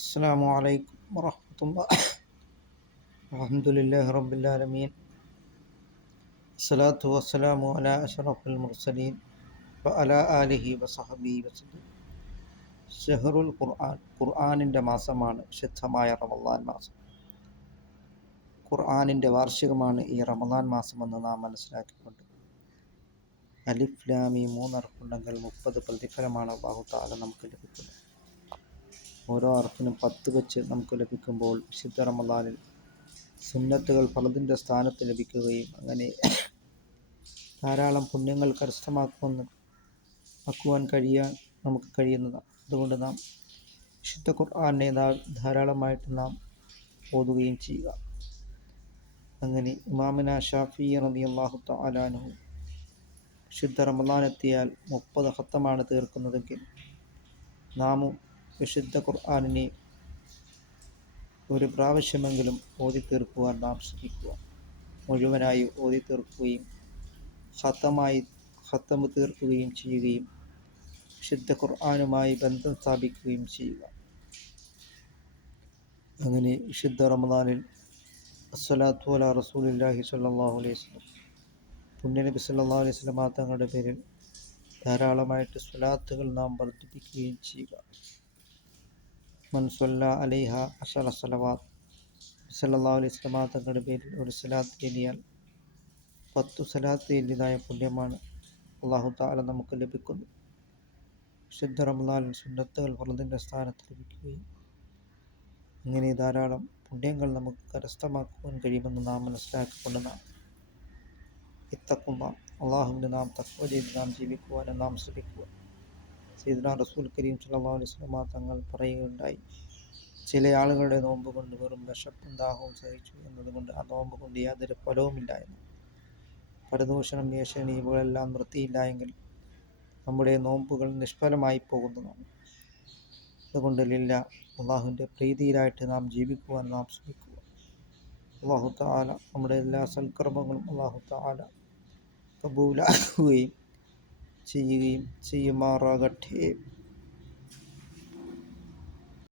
السلام عليكم ورحمة الله. الحمد لله رب العالمين. الصلاة والسلام على أشرف المرسلين وعلى آله وصحبه وسلم. ഷഹറുൽ ഖുർആൻ, ഖുർആനിൻ്റെ മാസമാണ് വിശുദ്ധമായ റമദാൻ മാസം. ഖുർആനിൻ്റെ വാർഷികമാണ് ഈ റമദാൻ മാസമെന്ന് നാം മനസ്സിലാക്കിക്കൊണ്ട് അലിഫ് ലാം മീം മൂന്നർക്കുണ്ടെങ്കിൽ 30 പ്രതിഫലമാണ് അല്ലാഹു തആല നമുക്ക് ലഭിക്കുന്നത്. ഓരോ അർഫിനും 10 വെച്ച് നമുക്ക് ലഭിക്കുമ്പോൾ വിശുദ്ധ റമദാനിൽ സുന്നത്തുകൾ ഫർദിൻ്റെ സ്ഥാനത്ത് ലഭിക്കുകയും അങ്ങനെ ധാരാളം പുണ്യങ്ങൾ കരസ്ഥമാക്കുവാൻ നമുക്ക് കഴിയുന്നതാണ്. അതുകൊണ്ട് നാം വിശുദ്ധ ഖുർആനെ ധാരാളമായിട്ട് നാം ഓതുകയും ചെയ്യുക. അങ്ങനെ ഇമാമിന ഷാഫി റളിയല്ലാഹു തആല അൻഹു വിശുദ്ധ റമദാൻ എത്തിയാൽ 30 ഖത്തമാണ് തീർക്കുന്നതെങ്കിൽ നാമും വിശുദ്ധ ഖുർആനിനെ ഒരു പ്രാവശ്യമെങ്കിലും ഓതി തീർക്കുവാൻ നാം ശ്രമിക്കുക. മുഴുവനായി ഓതി തീർക്കുകയും ഖത്തം തീർക്കുകയും ചെയ്യുകയും വിശുദ്ധ ഖുർആനുമായി ബന്ധം സ്ഥാപിക്കുകയും ചെയ്യുക. അങ്ങനെ വിശുദ്ധ റമദാനിൽ അസ്സലാത്തു അലാ റസൂലില്ലാഹി സ്വല്ലല്ലാഹു അലൈഹി വസല്ലം, പുണ്യനബി സ്വല്ലല്ലാഹു അലൈഹി വസല്ലം തങ്ങളുടെ പേരിൽ ധാരാളമായിട്ട് സ്വലാത്തുകൾ നാം വർദ്ധിപ്പിക്കുകയും ചെയ്യുക. മൻ സ്വല്ല അലൈഹ അശറ സലവാത്ത്, സല്ലല്ലാഹു അലൈഹി വസല്ലം തങ്ങളുടെ പേരിൽ ഒരു സ്വലാത്ത് ചൊല്ലിയാൽ 10 സ്വലാത്ത് ചൊല്ലിയതായ പുണ്യമാണ് അല്ലാഹു തആല നമുക്ക് ലഭിക്കുന്നു. വിശുദ്ധ റമദാനിൽ സുന്നത്തുകൾ ഫർദിൻ്റെ സ്ഥാനത്ത് ലഭിക്കുകയും അങ്ങനെ ധാരാളം പുണ്യങ്ങൾ നമുക്ക് കരസ്ഥമാക്കുവാൻ കഴിയുമെന്ന് നാം മനസ്സിലാക്കിക്കൊണ്ട് നാം അള്ളാഹുവിന് നാം തഖ്വ ചെയ്ത് നാം ജീവിക്കുവാനും നാം ശ്രമിക്കുക. സയ്യിദുനാ റസൂൽ കരീം സ്വല്ലല്ലാഹു അലൈഹി വസല്ലം തങ്ങൾ പറയുകയുണ്ടായി, ചില ആളുകളുടെ നോമ്പ് കൊണ്ട് വെറും വിശപ്പും ദാഹവും സഹിച്ചു എന്നതുകൊണ്ട് ആ നോമ്പ് കൊണ്ട് യാതൊരു ഫലവുമില്ല എന്ന്. പരദൂഷണം, ഏഷണി ഇവകളെല്ലാം നിർത്തിയില്ല എങ്കിൽ നമ്മുടെ നോമ്പുകൾ നിഷ്ഫലമായി പോകുന്നതാണ്. അതുകൊണ്ട് അള്ളാഹുവിൻ്റെ പ്രീതിയിലായിട്ട് നാം ജീവിക്കുവാൻ നാം ശ്രമിക്കുക. അല്ലാഹു തആല നമ്മുടെ എല്ലാ സൽക്കർമ്മങ്ങളും അല്ലാഹു തആല കബൂലാക്കുകയും ചെയ്യുമാറാകട്ടെ.